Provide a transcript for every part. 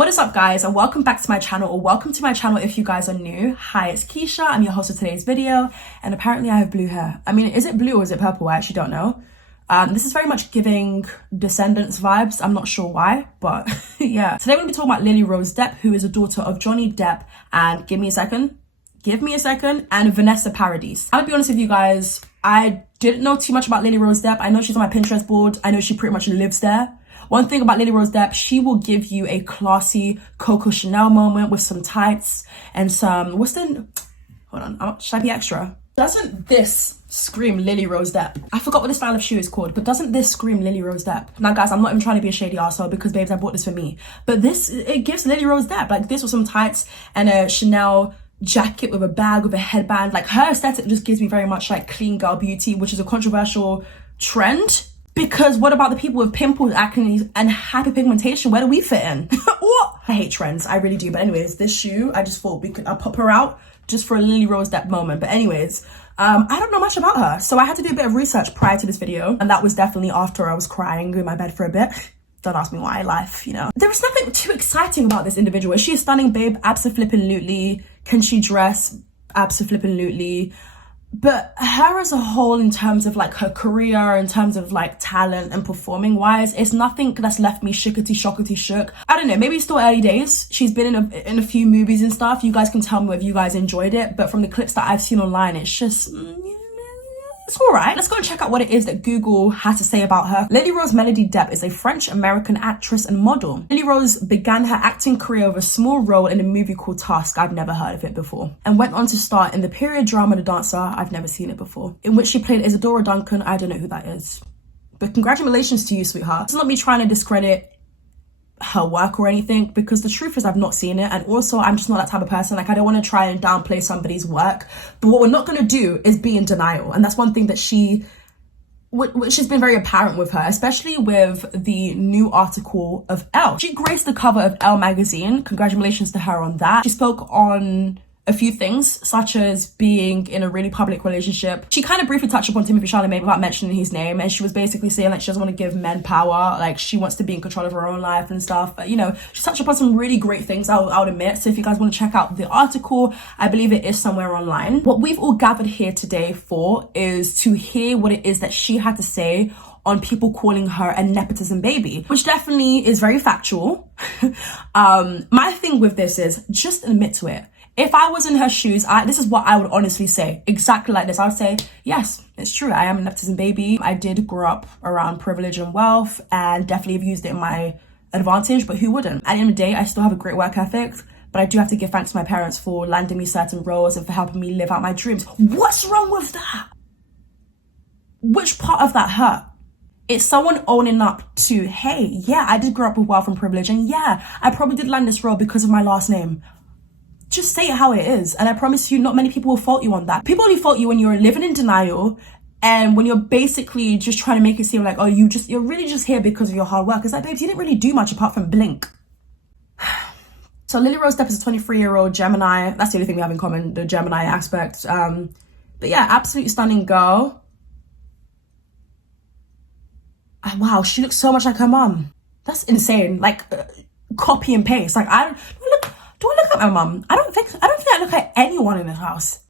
What is up, guys, and welcome back to my channel, or welcome to my channel if you guys are new. Hi, it's Keisha. I'm your host for today's video, and apparently I have blue hair. I mean, is it blue or is it purple? I actually don't know. This is very much giving Descendants vibes. I'm not sure why, but yeah. Today we're gonna be talking about Lily Rose Depp, who is a daughter of Johnny Depp and give me a second, and Vanessa Paradis. I'll be honest with you guys, I didn't know too much about Lily Rose Depp. I know she's on my Pinterest board. I know she pretty much lives there. One thing about Lily Rose Depp, she will give you a classy Coco Chanel moment with some tights and some, hold on, should I be extra? Doesn't this scream Lily Rose Depp? I forgot what this style of shoe is called, but doesn't this scream Lily Rose Depp? Now guys, I'm not even trying to be a shady arsehole because babes, I bought this for me. But it gives Lily Rose Depp, like this with some tights and a Chanel jacket with a bag, with a headband. Like her aesthetic just gives me very much like clean girl beauty, which is a controversial trend. Because what about the people with pimples, acne, and hyperpigmentation? Where do we fit in? What? I hate trends, I really do. But anyways, this shoe, I just thought I'll pop her out just for a Lily Rose Depp moment. But anyways, I don't know much about her. So I had to do a bit of research prior to this video. And that was definitely after I was crying in my bed for a bit. Don't ask me why, life, you know. There was nothing too exciting about this individual. Is she a stunning babe? Abso-flippin'-lutely. Can she dress? Abso-flippin'-lutely. But her as a whole, in terms of like her career, in terms of like talent and performing wise, it's nothing that's left me shookity shook. I don't know, maybe it's still early days. She's been in a few movies and stuff. You guys can tell me whether you guys enjoyed it, but from the clips that I've seen online, it's just it's all right. Let's go and check out what it is that Google has to say about her. Lily Rose Melody Depp is a French-American actress and model. Lily Rose began her acting career with a small role in a movie called Task. I've never heard of it before. And went on to star in the period drama The Dancer. I've never seen it before. In which she played Isadora Duncan. I don't know who that is. But congratulations to you, sweetheart. It's not me trying to discredit her work or anything, because the truth is I've not seen it, and also I'm just not that type of person. Like, I don't want to try and downplay somebody's work, but what we're not going to do is be in denial. And that's one thing that which has been very apparent with her, especially with the new article of Elle. She graced the cover of Elle magazine. Congratulations to her on that. She spoke on a few things, such as being in a really public relationship. She kind of briefly touched upon Timothée Chalamet without mentioning his name, and she was basically saying like she doesn't want to give men power, like she wants to be in control of her own life and stuff. But you know, she touched upon some really great things, I would admit. So if you guys want to check out the article, I believe it is somewhere online. What we've all gathered here today for is to hear what it is that she had to say on people calling her a nepotism baby, which definitely is very factual. My thing with this is just admit to it. If I was in her shoes, this is what I would honestly say. Exactly like this. I would say, yes, it's true. I am a nepotism baby. I did grow up around privilege and wealth and definitely have used it in my advantage, but who wouldn't? At the end of the day, I still have a great work ethic, but I do have to give thanks to my parents for landing me certain roles and for helping me live out my dreams. What's wrong with that? Which part of that hurt? It's someone owning up to, hey, yeah, I did grow up with wealth and privilege, and yeah, I probably did land this role because of my last name. Just say it how it is, and I promise you not many people will fault you on that. People only fault you when you're living in denial and when you're basically just trying to make it seem like, oh, you're really just here because of your hard work. It's like, babes, you didn't really do much apart from blink. So Lily Rose Depp is a 23-year-old Gemini. That's the only thing we have in common, the Gemini aspect. But yeah, absolutely stunning girl. Wow, she looks so much like her mum. That's insane. Like copy and paste. Like do I look like my mum? I don't think I look like anyone in this house.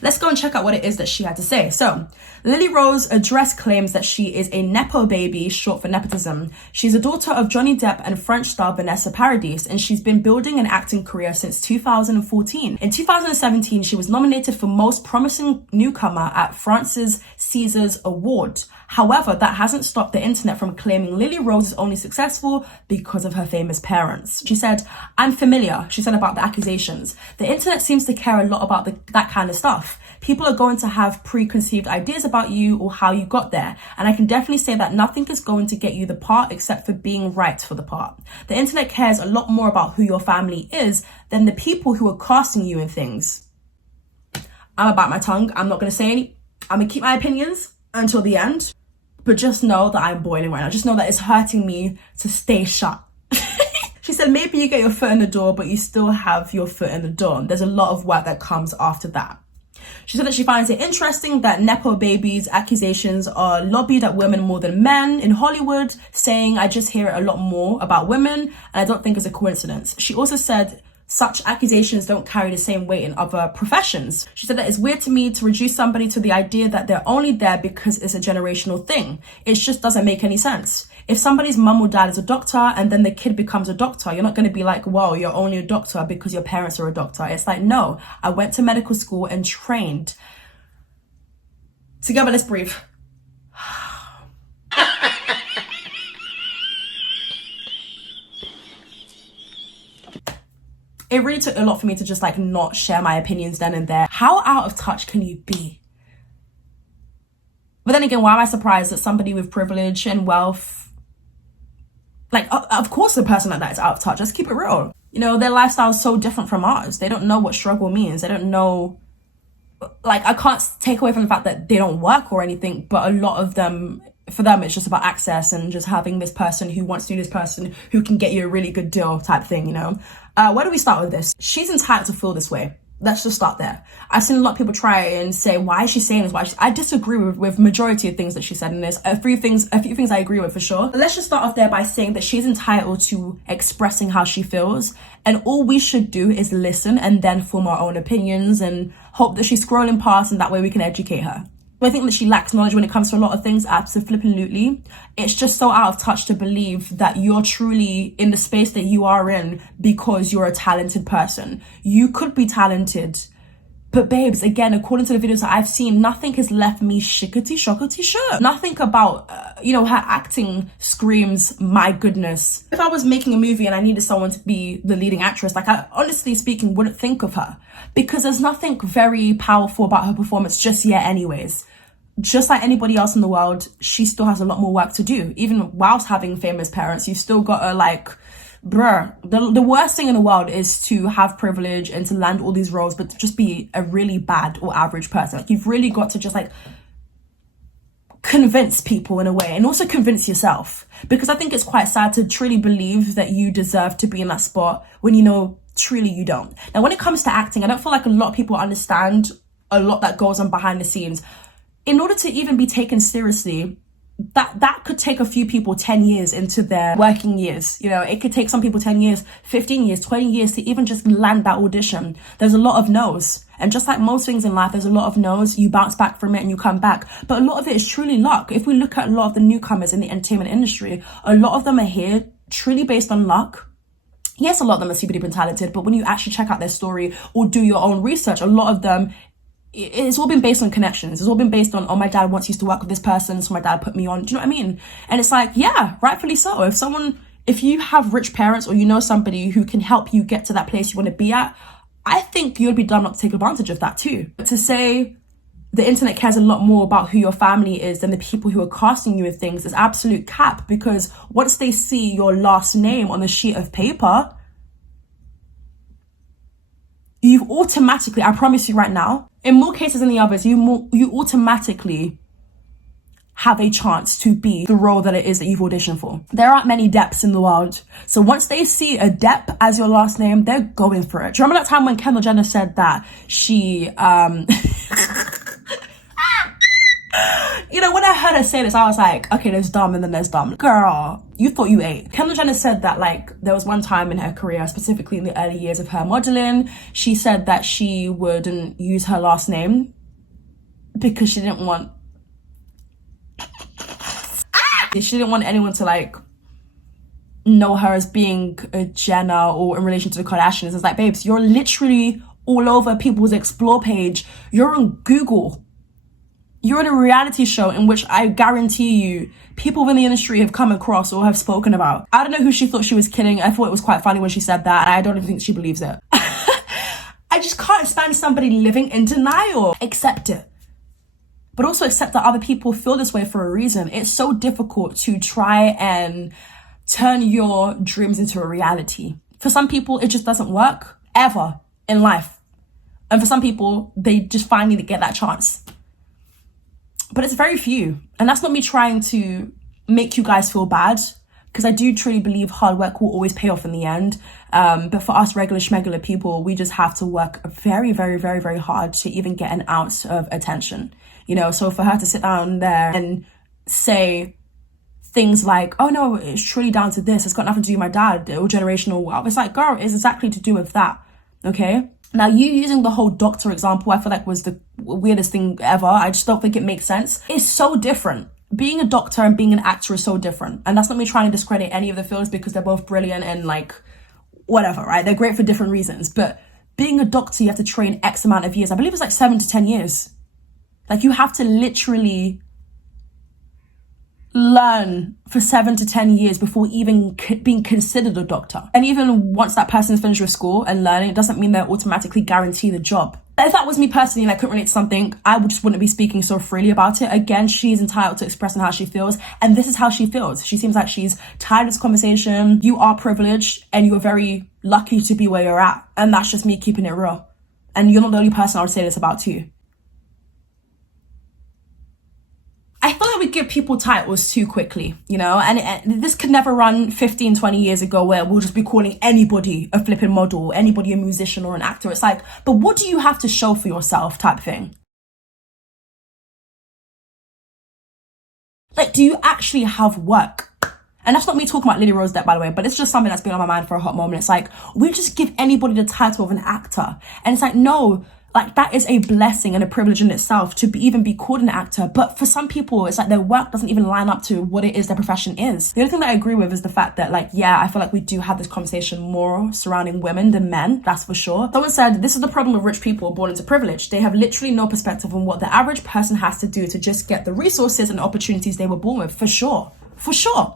Let's go and check out what it is that she had to say. So, Lily Rose addressed claims that she is a nepo baby, short for nepotism. She's a daughter of Johnny Depp and French star Vanessa Paradis, and she's been building an acting career since 2014. In 2017, she was nominated for Most Promising Newcomer at France's Césars Award. However, that hasn't stopped the internet from claiming Lily Rose is only successful because of her famous parents. She said, I'm familiar, she said, about the accusations. The internet seems to care a lot about that kind of stuff. People are going to have preconceived ideas about you or how you got there. And I can definitely say that nothing is going to get you the part except for being right for the part. The internet cares a lot more about who your family is than the people who are casting you in things. I'm about my tongue. I'm not going to say any. I'm going to keep my opinions until the end. But just know that I'm boiling right now. Just know that it's hurting me to stay shut. She said, maybe you get your foot in the door, but you still have your foot in the door. There's a lot of work that comes after that. She said that she finds it interesting that Nepo babies accusations are lobbied at women more than men in Hollywood, saying, I just hear it a lot more about women, and I don't think it's a coincidence. She also said such accusations don't carry the same weight in other professions. She said that it's weird to me to reduce somebody to the idea that they're only there because it's a generational thing. It just doesn't make any sense. If somebody's mum or dad is a doctor and then the kid becomes a doctor, you're not going to be like, well, you're only a doctor because your parents are a doctor. It's like, no, I went to medical school and trained. Together, let's breathe. It really took a lot for me to just like not share my opinions then and there. How out of touch can you be? But then again, why am I surprised that somebody with privilege and wealth, like, of course the person like that is out of touch. Let's keep it real. You know, their lifestyle is so different from ours. They don't know what struggle means. They don't know, like, I can't take away from the fact that they don't work or anything, but a lot of them, for them, it's just about access and just having this person who wants to do this person who can get you a really good deal type thing, you know? Where do we start with this? She's entitled to feel this way. Let's just start there. I've seen a lot of people try and say, why is she saying this? I disagree with majority of things that she said in this. A few things I agree with for sure. But let's just start off there by saying that she's entitled to expressing how she feels. And all we should do is listen and then form our own opinions and hope that she's scrolling past and that way we can educate her. I think that she lacks knowledge when it comes to a lot of things, absolutely. It's just so out of touch to believe that you're truly in the space that you are in because you're a talented person. You could be talented, but babes, again, according to the videos that I've seen, nothing has left me shockety sure. Nothing about, her acting screams, my goodness. If I was making a movie and I needed someone to be the leading actress, like I, honestly speaking, wouldn't think of her because there's nothing very powerful about her performance just yet anyways. Just like anybody else in the world, she still has a lot more work to do. Even whilst having famous parents, you've still got to like, bruh, the worst thing in the world is to have privilege and to land all these roles, but to just be a really bad or average person. Like, you've really got to just like convince people in a way and also convince yourself. Because I think it's quite sad to truly believe that you deserve to be in that spot when you know truly you don't. Now, when it comes to acting, I don't feel like a lot of people understand a lot that goes on behind the scenes. In order to even be taken seriously, that could take a few people 10 years into their working years. You know, it could take some people 10 years, 15 years, 20 years to even just land that audition. There's a lot of no's. And just like most things in life, there's a lot of no's. You bounce back from it and you come back. But a lot of it is truly luck. If we look at a lot of the newcomers in the entertainment industry, a lot of them are here truly based on luck. Yes, a lot of them are super duper talented, but when you actually check out their story or do your own research, a lot of them, it's all been based on connections. It's all been based on, oh, my dad once used to work with this person, so my dad put me on. Do you know what I mean? And it's like, yeah, rightfully so. If you have rich parents or you know somebody who can help you get to that place you want to be at, I think you'd be dumb not to take advantage of that too. But to say the internet cares a lot more about who your family is than the people who are casting you with things is absolute cap, because once they see your last name on the sheet of paper, you've automatically, I promise you right now, in more cases than the others, you automatically have a chance to be the role that it is that you've auditioned for. There aren't many Depps in the world. So once they see a Depp as your last name, they're going for it. Do you remember that time when Kendall Jenner said that she, when I heard her say this, I was like, okay, there's dumb and then there's dumb. Girl, you thought you ate. Kendall Jenner said that, like, there was one time in her career, specifically in the early years of her modeling, she said that she wouldn't use her last name because she didn't want anyone to, like, know her as being a Jenner or in relation to the Kardashians. It's like, babes, you're literally all over people's explore page. You're on Google. You're in a reality show in which I guarantee you people within the industry have come across or have spoken about. I don't know who she thought she was kidding. I thought it was quite funny when she said that, and I don't even think she believes it. I just can't stand somebody living in denial. Accept it. But also accept that other people feel this way for a reason. It's so difficult to try and turn your dreams into a reality. For some people, it just doesn't work ever in life. And for some people, they just finally get that chance. But it's very few. And that's not me trying to make you guys feel bad. because I do truly believe hard work will always pay off in the end. But for us regular schmegular people, we just have to work very, very, very, very hard to even get an ounce of attention. You know, so for her to sit down there and say things like, oh no, it's truly down to this, it's got nothing to do with my dad or generational wealth. It's like, girl, it's exactly to do with that. Okay. Now, you using the whole doctor example, I feel like was the weirdest thing ever. I just don't think it makes sense. It's so different. Being a doctor and being an actor is so different. And that's not me trying to discredit any of the fields, because they're both brilliant and like whatever, right? They're great for different reasons. But being a doctor, you have to train X amount of years. I believe it's like 7 to 10 years. Like, you have to literally learn for 7 to 10 years before even being considered a doctor. And even once that person's finished with school and learning, it doesn't mean they're automatically guaranteed a job. But if that was me personally and I couldn't relate to something, I just wouldn't be speaking so freely about it. Again, she's entitled to expressing how she feels, and this is how she feels. She seems like she's tired of this conversation. You are privileged and you're very lucky to be where you're at. And that's just me keeping it real. And you're not the only person I would say this about too. I feel like we give people titles too quickly, you know, and this could never run 15, 20 years ago where we'll just be calling anybody a flipping model, anybody a musician or an actor. It's like, but what do you have to show for yourself type thing? Like, do you actually have work? And that's not me talking about Lily Rose Depp, by the way, but it's just something that's been on my mind for a hot moment. It's like, we just give anybody the title of an actor. And it's like, no, like, that is a blessing and a privilege in itself to even be called an actor. But for some people, it's like their work doesn't even line up to what it is their profession is. The only thing that I agree with is the fact that, like, yeah, I feel like we do have this conversation more surrounding women than men. That's for sure. Someone said, this is the problem with rich people born into privilege. They have literally no perspective on what the average person has to do to just get the resources and opportunities they were born with. For sure. For sure.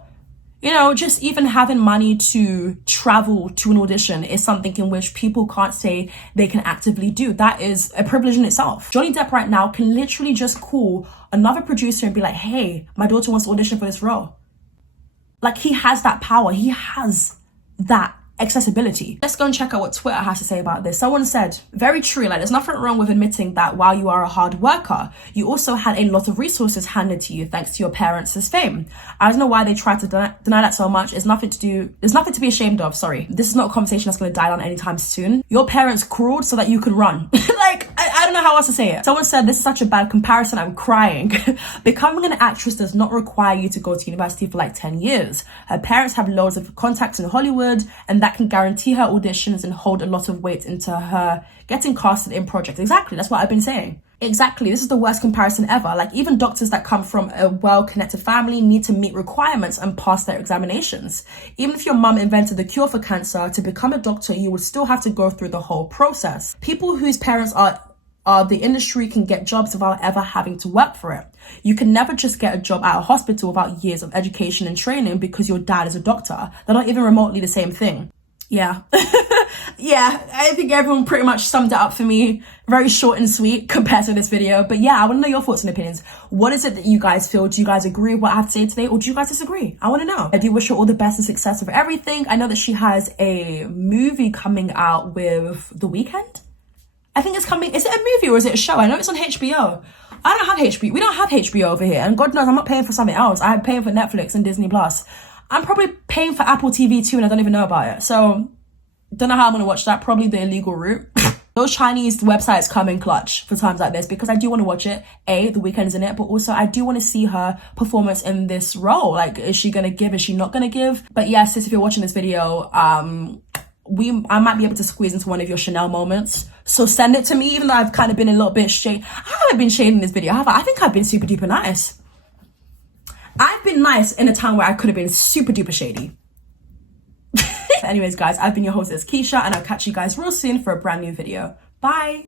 You know, just even having money to travel to an audition is something in which people can't say they can actively do. That is a privilege in itself. Johnny Depp right now can literally just call another producer and be like, hey, my daughter wants to audition for this role. Like, he has that power. He has that accessibility. Let's go and check out what Twitter has to say about this. Someone said, very true, like, there's nothing wrong with admitting that while you are a hard worker, you also had a lot of resources handed to you thanks to your parents' fame. I don't know why they try to deny that so much. There's nothing to be ashamed of. Sorry, this is not a conversation that's going to die down anytime soon. Your parents crawled so that you could run. Like, I don't know how else to say it. Someone said, this is such a bad comparison, I'm crying. Becoming an actress does not require you to go to university for like 10 years. Her parents have loads of contacts in Hollywood, and that can guarantee her auditions and hold a lot of weight into her getting casted in projects. Exactly, that's what I've been saying. Exactly, this is the worst comparison ever. Like, even doctors that come from a well-connected family need to meet requirements and pass their examinations. Even if your mum invented the cure for cancer, to become a doctor, you would still have to go through the whole process. People whose parents are the industry can get jobs without ever having to work for it. You can never just get a job at a hospital without years of education and training because your dad is a doctor. They're not even remotely the same thing. Yeah. Yeah, I think everyone pretty much summed it up for me. Very short and sweet compared to this video. But yeah, I want to know your thoughts and opinions. What is it that you guys feel? Do you guys agree with what I have to say today, or do you guys disagree? I want to know. I do wish her all the best and success with everything. I know that she has a movie coming out with The Weeknd. I think it's coming. Is it a movie or is it a show? I know it's on HBO. I don't have HBO. We don't have HBO over here. And God knows I'm not paying for something else. I'm paying for Netflix and Disney Plus. I'm probably paying for Apple TV too, and I don't even know about it. So, don't know how I'm going to watch that. Probably the illegal route. Those Chinese websites come in clutch for times like this, because I do want to watch it. The Weeknd's in it, but also I do want to see her performance in this role. Like, is she going to give? Is she not going to give? But yes, sis, if you're watching this video, I might be able to squeeze into one of your Chanel moments. So send it to me, even though I've kind of been a little bit shady. I haven't been shading this video, have I? I think I've been super duper nice. I've been nice in a time where I could have been super duper shady. Anyways, guys, I've been your host, Itzkeisha, and I'll catch you guys real soon for a brand new video. Bye.